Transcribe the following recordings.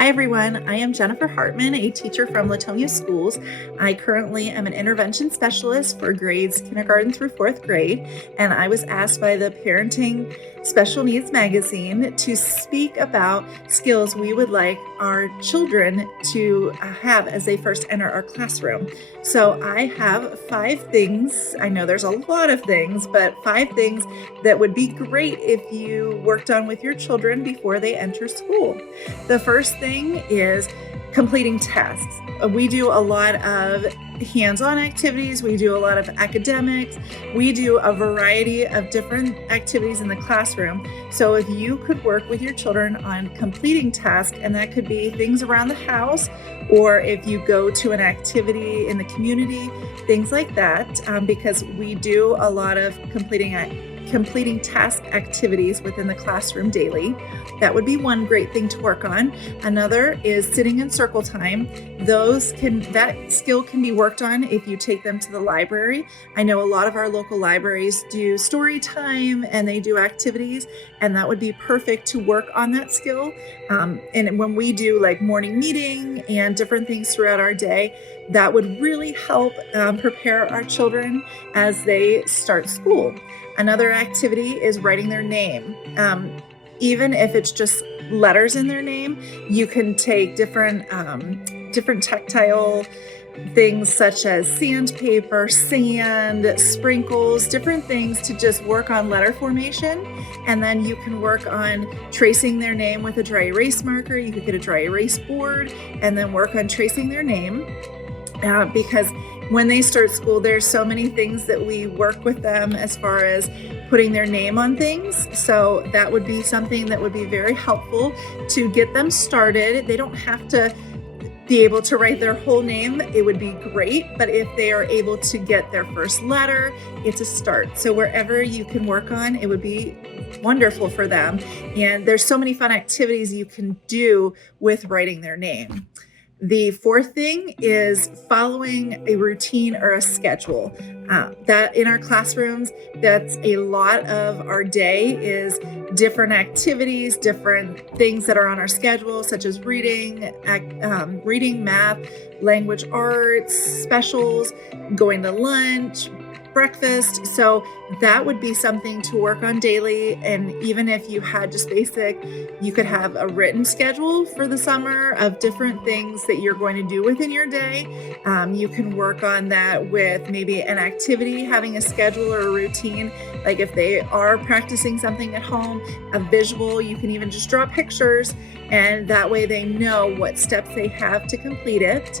Hi everyone, I am Jennifer Hartman, a teacher from Leetonia Schools. I currently am an intervention specialist for grades kindergarten through fourth grade, and I was asked by the Parenting Special Needs magazine to speak about skills we would like our children to have as they first enter our classroom. So I have 5 things. I know there's a lot of things, but 5 things that would be great if you worked on with your children before they enter school. The first thing is completing tests. We do a lot of hands-on activities. We do a lot of academics. We do a variety of different activities in the classroom. So if you could work with your children on completing tasks, and that could be things around the house, or if you go to an activity in the community, things like that, because we do a lot of completing task activities within the classroom daily. That would be one great thing to work on. Another is sitting in circle time. That skill can be worked on if you take them to the library. I know a lot of our local libraries do story time and they do activities, and that would be perfect to work on that skill. And when we do like morning meeting and different things throughout our day, that would really help prepare our children as they start school. Another activity is writing their name. Even if it's just letters in their name, you can take different tactile things such as sandpaper, sand, sprinkles, different things to just work on letter formation. And then you can work on tracing their name with a dry erase marker. You could get a dry erase board and then work on tracing their name. Because when they start school, there's so many things that we work with them as far as putting their name on things. So that would be something that would be very helpful to get them started. They don't have to be able to write their whole name. It would be great, but if they are able to get their first letter, it's a start. So wherever you can work on, it would be wonderful for them. And there's so many fun activities you can do with writing their name. The fourth thing is following a routine or a schedule. That in our classrooms, that's a lot of our day is different activities, different things that are on our schedule, such as reading, math, language arts, specials, going to lunch, breakfast. So that would be something to work on daily. And even if you had just basic, you could have a written schedule for the summer of different things that you're going to do within your day. You can work on that with maybe an activity, having a schedule or a routine. Like if they are practicing something at home, a visual, you can even just draw pictures, and that way they know what steps they have to complete it.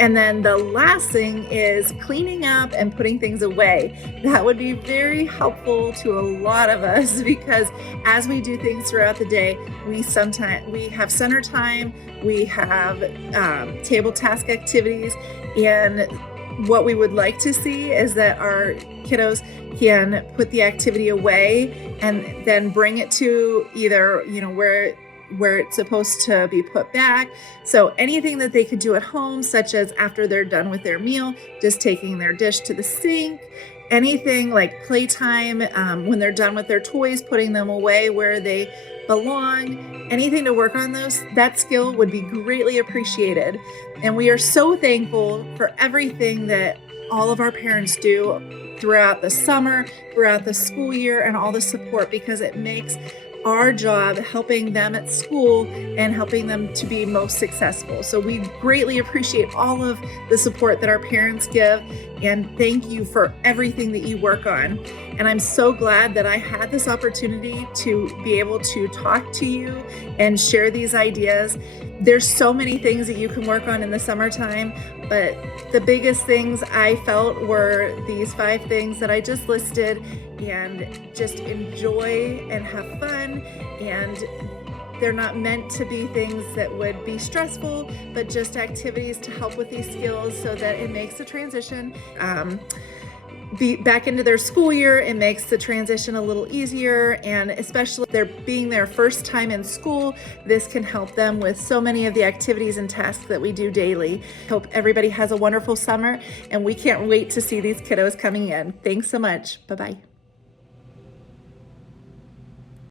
And then the last thing is cleaning up and putting things away. That would be very helpful to a lot of us because as we do things throughout the day, we have center time, we have table task activities, and what we would like to see is that our kiddos can put the activity away and then bring it to either, where it's supposed to be put back. So anything that they could do at home, such as after they're done with their meal, just taking their dish to the sink, anything like playtime, when they're done with their toys, putting them away where they belong, anything to work on that skill would be greatly appreciated. And we are so thankful for everything that all of our parents do throughout the summer, throughout the school year, and all the support, because it makes our job helping them at school and helping them to be most successful. So we greatly appreciate all of the support that our parents give, and thank you for everything that you work on. And I'm so glad that I had this opportunity to be able to talk to you and share these ideas. There's so many things that you can work on in the summertime, but the biggest things I felt were these 5 things that I just listed, and just enjoy and have fun. And they're not meant to be things that would be stressful, but just activities to help with these skills so that it makes the transition back into their school year. It makes the transition a little easier, and especially if they're being their first time in school, this can help them with so many of the activities and tasks that we do daily. Hope everybody has a wonderful summer, and we can't wait to see these kiddos coming in. Thanks so much. Bye-bye.